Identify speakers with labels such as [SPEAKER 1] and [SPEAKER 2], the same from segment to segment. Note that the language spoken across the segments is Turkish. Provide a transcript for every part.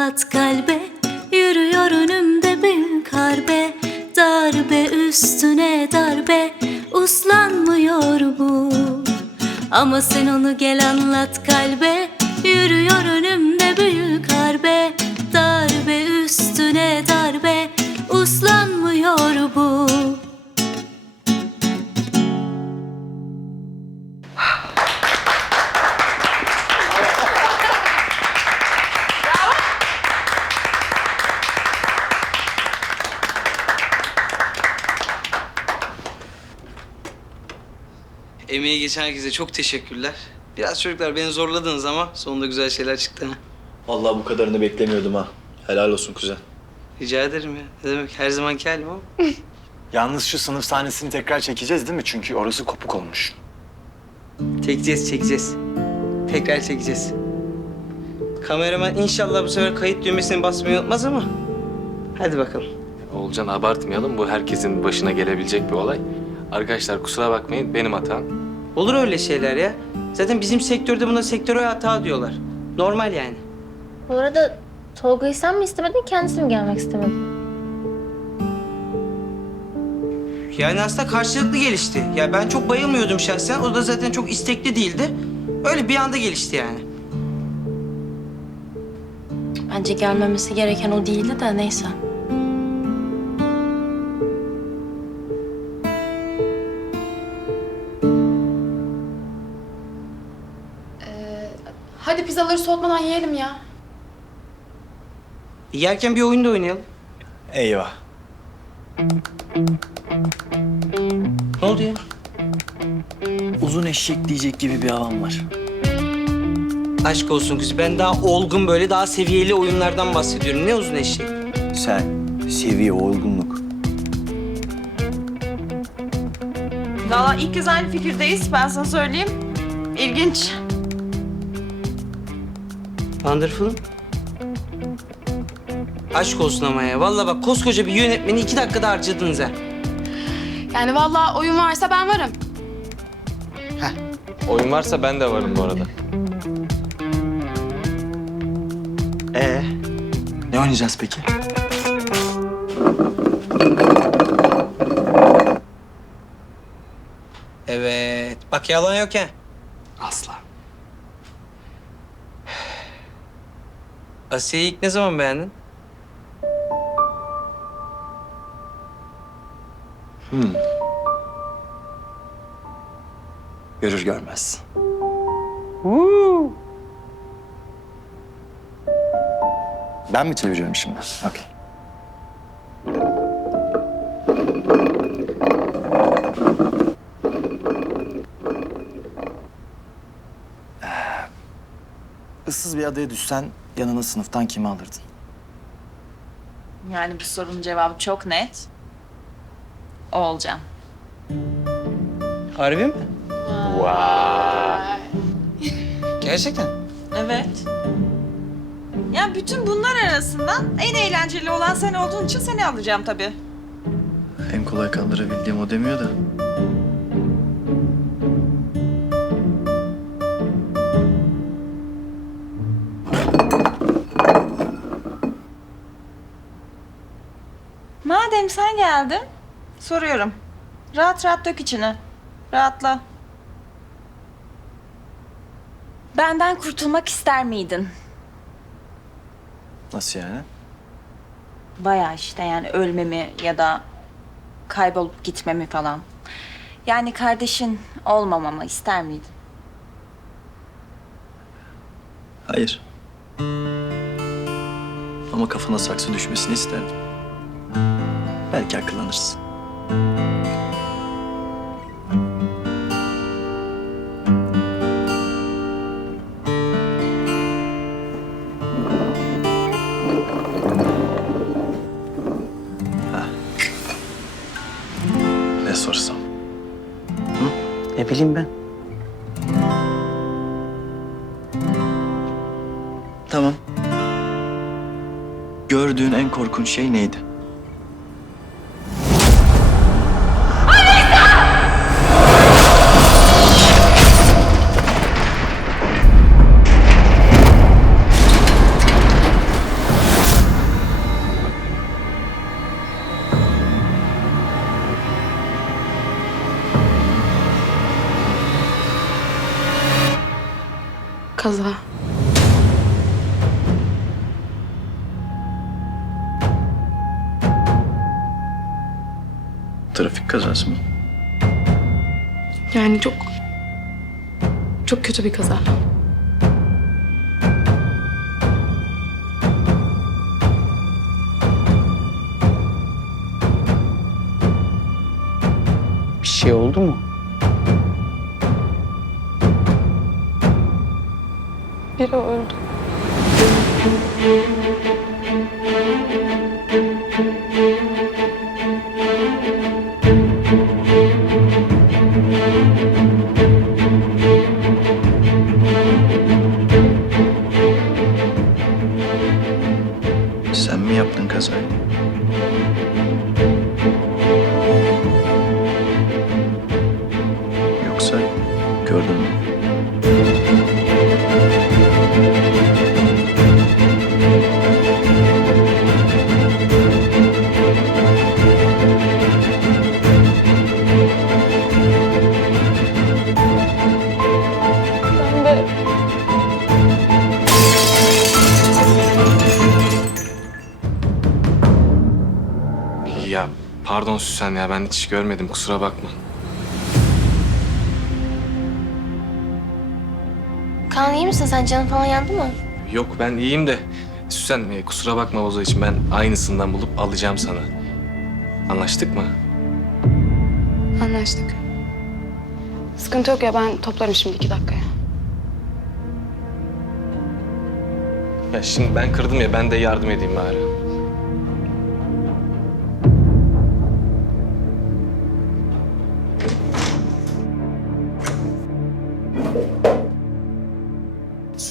[SPEAKER 1] anlat kalbe. Yürüyor önümde büyük harbe. Darbe üstüne darbe. Uslanmıyor bu. Ama sen onu gel anlat kalbe. Yürüyor önümde
[SPEAKER 2] Emeği geçen herkese çok teşekkürler. Biraz çocuklar beni zorladınız ama sonunda güzel şeyler çıktı.
[SPEAKER 3] Vallahi bu kadarını beklemiyordum ha. Helal olsun kuzen.
[SPEAKER 2] Rica ederim ya. Ne demek her zamanki halim ama.
[SPEAKER 4] Yalnız şu sınıf sahnesini tekrar çekeceğiz değil mi? Çünkü orası kopuk olmuş.
[SPEAKER 2] Çekeceğiz, çekeceğiz. Tekrar çekeceğiz. Kameraman inşallah bu sefer kayıt düğmesini basmayı unutmaz ama. Hadi bakalım.
[SPEAKER 5] Olcan abartmayalım. Bu herkesin başına gelebilecek bir olay. Arkadaşlar kusura bakmayın benim hatam.
[SPEAKER 2] Olur öyle şeyler ya. Zaten bizim sektörde buna sektörel hata diyorlar. Normal yani.
[SPEAKER 6] Bu arada Tolga'yı sen mi istemedin, kendisi mi gelmek istemedi?
[SPEAKER 2] Yani aslında karşılıklı gelişti. Ya ben çok bayılmıyordum şahsen. O da zaten çok istekli değildi. Öyle bir anda gelişti yani.
[SPEAKER 6] Bence gelmemesi gereken o değildi de neyse.
[SPEAKER 7] Hadi pizzaları soğutmadan yiyelim ya.
[SPEAKER 2] Yerken bir oyun da oynayalım.
[SPEAKER 4] Eyvah.
[SPEAKER 2] Ne oldu ya?
[SPEAKER 3] Uzun eşek diyecek gibi bir havam var.
[SPEAKER 2] Aşk olsun kız. Ben daha olgun böyle daha seviyeli oyunlardan bahsediyorum. Ne uzun eşek.
[SPEAKER 3] Sen seviye olgunluk.
[SPEAKER 8] Valla ilk kez aynı fikirdeyiz. Ben sana söyleyeyim. İlginç.
[SPEAKER 2] Wonderful'um. Aşk olsun ama ya. Vallahi bak koskoca bir yönetmeni iki dakikada harcadınız ha.
[SPEAKER 7] Yani vallahi oyun varsa ben varım.
[SPEAKER 5] Oyun varsa ben de varım bu arada.
[SPEAKER 3] Ee, ne oynayacağız peki?
[SPEAKER 2] Evet. Bak yalan yok ha.
[SPEAKER 3] Asla.
[SPEAKER 2] Asiye'yi ilk ne zaman beğendin?
[SPEAKER 3] Görür görmez. Ben mi çeviriyorum şimdi? Okey. Issız bir adaya düşsen yanına sınıftan kimi alırdın?
[SPEAKER 8] Yani bu sorunun cevabı çok net. O olacağım.
[SPEAKER 2] Harbi mi? Gerçekten.
[SPEAKER 8] Evet. Ya bütün bunlar arasından en eğlenceli olan sen olduğun için seni alacağım tabii.
[SPEAKER 3] En kolay kaldırabildiğim o demiyor da.
[SPEAKER 8] Geldin, soruyorum. Rahat rahat dök içini. Rahatla. Benden kurtulmak ister miydin?
[SPEAKER 3] Nasıl yani?
[SPEAKER 8] Bayağı işte yani ölmemi ya da kaybolup gitmemi falan. Yani kardeşin olmamamı ister miydin?
[SPEAKER 3] Hayır. Ama kafana saksı düşmesini isterdim. Belki akıllanırsın. Ne sorsam?
[SPEAKER 2] Ne bileyim ben.
[SPEAKER 3] Tamam. Gördüğün en korkunç şey neydi?
[SPEAKER 4] Trafik kazası mı?
[SPEAKER 7] Yani çok... Çok kötü bir kaza.
[SPEAKER 2] Bir şey oldu mu?
[SPEAKER 7] Biri öldü.
[SPEAKER 5] Süsen ya ben hiç görmedim kusura bakma.
[SPEAKER 6] Kaan iyi misin sen? Canın falan yandı mı?
[SPEAKER 5] Yok ben iyiyim de Süsen e, kusura bakma Bozo için ben aynısından bulup alacağım sana. Anlaştık mı?
[SPEAKER 7] Anlaştık. Sıkıntı yok ya ben toplarım şimdi iki dakikaya.
[SPEAKER 5] Ya şimdi ben kırdım ya ben de yardım edeyim bari.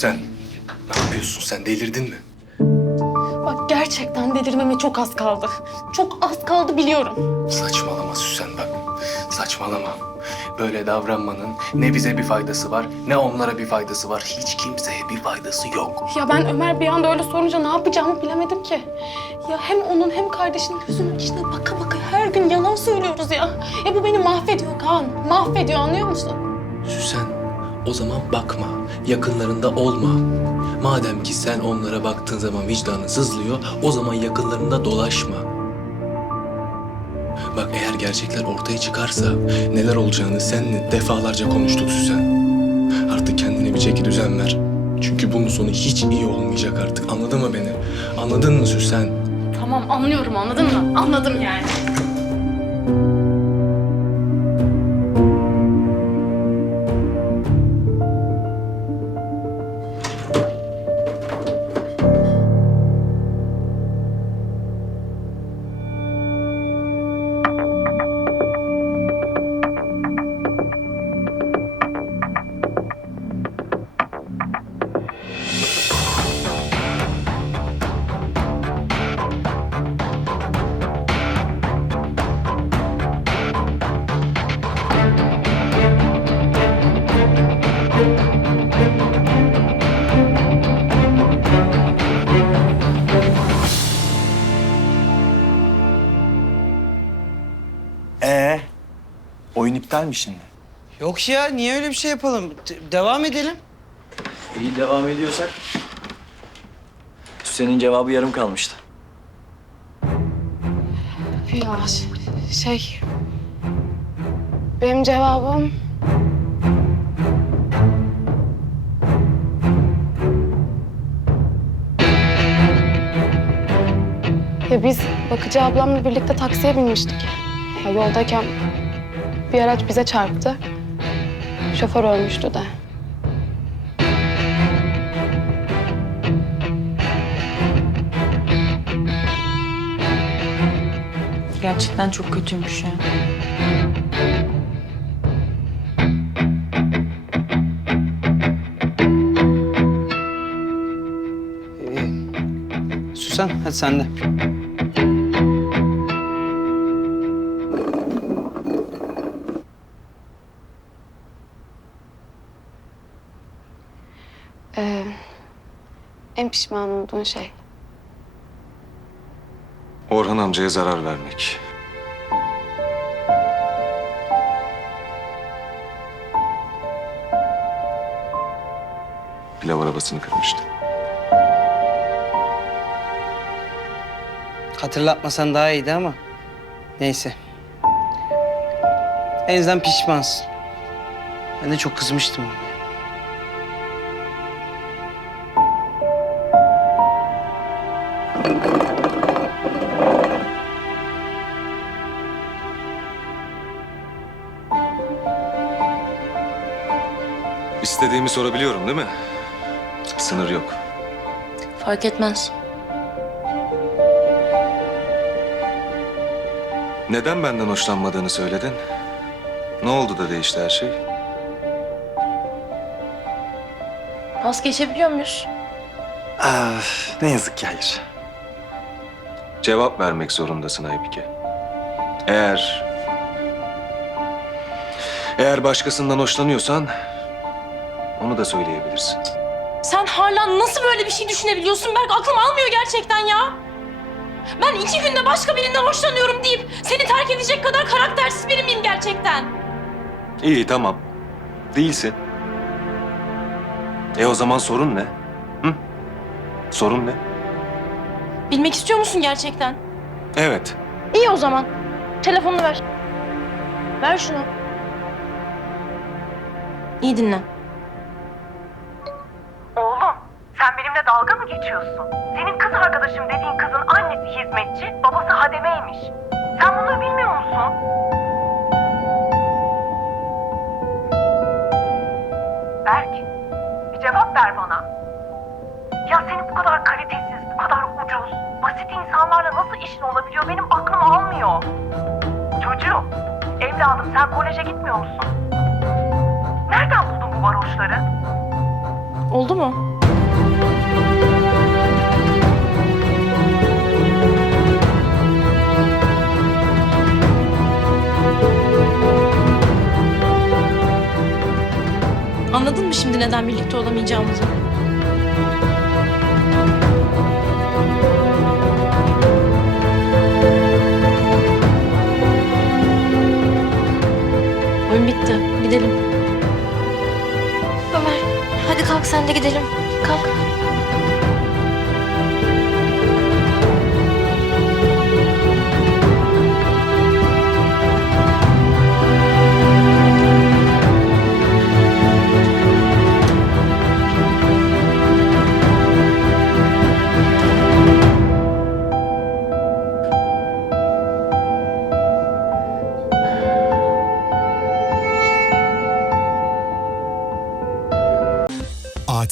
[SPEAKER 5] Süsen ne yapıyorsun sen delirdin mi?
[SPEAKER 7] Bak gerçekten delirmeme çok az kaldı. Çok az kaldı biliyorum.
[SPEAKER 5] Saçmalama Süsen bak. Saçmalama. Böyle davranmanın ne bize bir faydası var ne onlara bir faydası var. Hiç kimseye bir faydası yok.
[SPEAKER 7] Ya ben Ömer bir anda öyle sorunca ne yapacağımı bilemedim ki. Ya hem onun hem kardeşinin gözünün içine baka baka her gün yalan söylüyoruz ya. Ya bu beni mahvediyor Kaan. Mahvediyor anlıyor musun?
[SPEAKER 5] Süsen o zaman bakma. Yakınlarında olma. Madem ki sen onlara baktığın zaman vicdanın sızlıyor, o zaman yakınlarında dolaşma. Bak eğer gerçekler ortaya çıkarsa neler olacağını seninle defalarca konuştuk Süsen. Artık kendine bir çeki düzen ver. Çünkü bunun sonu hiç iyi olmayacak artık. Anladın mı beni? Anladın mı Süsen?
[SPEAKER 7] Tamam anlıyorum anladın mı? Anladım yani.
[SPEAKER 3] İptal mi şimdi?
[SPEAKER 2] Yok ya niye öyle bir şey yapalım? De- devam edelim.
[SPEAKER 9] İyi devam ediyorsak. Senin cevabı yarım kalmıştı.
[SPEAKER 7] Ya şey... Benim cevabım... Ya biz bakıcı ablamla birlikte taksiye binmiştik. Ya yoldayken bir araç bize çarptı. Şoför ölmüştü de.
[SPEAKER 8] Gerçekten çok kötüymüş ya.
[SPEAKER 2] Süsen hadi sen de.
[SPEAKER 7] Ee, en pişman olduğun şey.
[SPEAKER 10] Orhan amcaya zarar vermek. pilav arabasını kırmıştı.
[SPEAKER 2] Hatırlatmasan daha iyiydi ama. Neyse. En azından pişmansın. Ben de çok kızmıştım. ona.
[SPEAKER 10] İstediğimi sorabiliyorum değil mi? Sınır yok.
[SPEAKER 11] Fark etmez.
[SPEAKER 10] Neden benden hoşlanmadığını söyledin? Ne oldu da değişti her şey?
[SPEAKER 11] Vazgeçebiliyor muyuz?
[SPEAKER 4] Ah, ne yazık ki hayır.
[SPEAKER 10] Cevap vermek zorundasın Aybike. Eğer... Eğer başkasından hoşlanıyorsan... Onu da söyleyebilirsin.
[SPEAKER 11] Sen hala nasıl böyle bir şey düşünebiliyorsun Berk? Aklım almıyor gerçekten ya. Ben iki günde başka birinden hoşlanıyorum deyip seni terk edecek kadar karaktersiz biri miyim gerçekten?
[SPEAKER 10] İyi tamam. Değilsin. E o zaman sorun ne? Hı? Sorun ne?
[SPEAKER 11] Bilmek istiyor musun gerçekten?
[SPEAKER 10] Evet.
[SPEAKER 11] İyi o zaman. Telefonunu ver. Ver şunu. İyi dinle.
[SPEAKER 12] Dalga mı geçiyorsun? Senin kız arkadaşım dediğin kızın annesi hizmetçi, babası hademeymiş. Sen bunları bilmiyor musun? Berk, bir cevap ver bana. Ya senin bu kadar kalitesiz, bu kadar ucuz, basit insanlarla nasıl işin olabiliyor benim aklım almıyor. Çocuğum, evladım sen koleje gitmiyor musun? Nereden buldun bu varoşları?
[SPEAKER 11] Oldu mu? Anladın mı şimdi neden birlikte olamayacağımızı? Oyun bitti. Gidelim.
[SPEAKER 6] Ömer hadi kalk sen de gidelim. Kalk.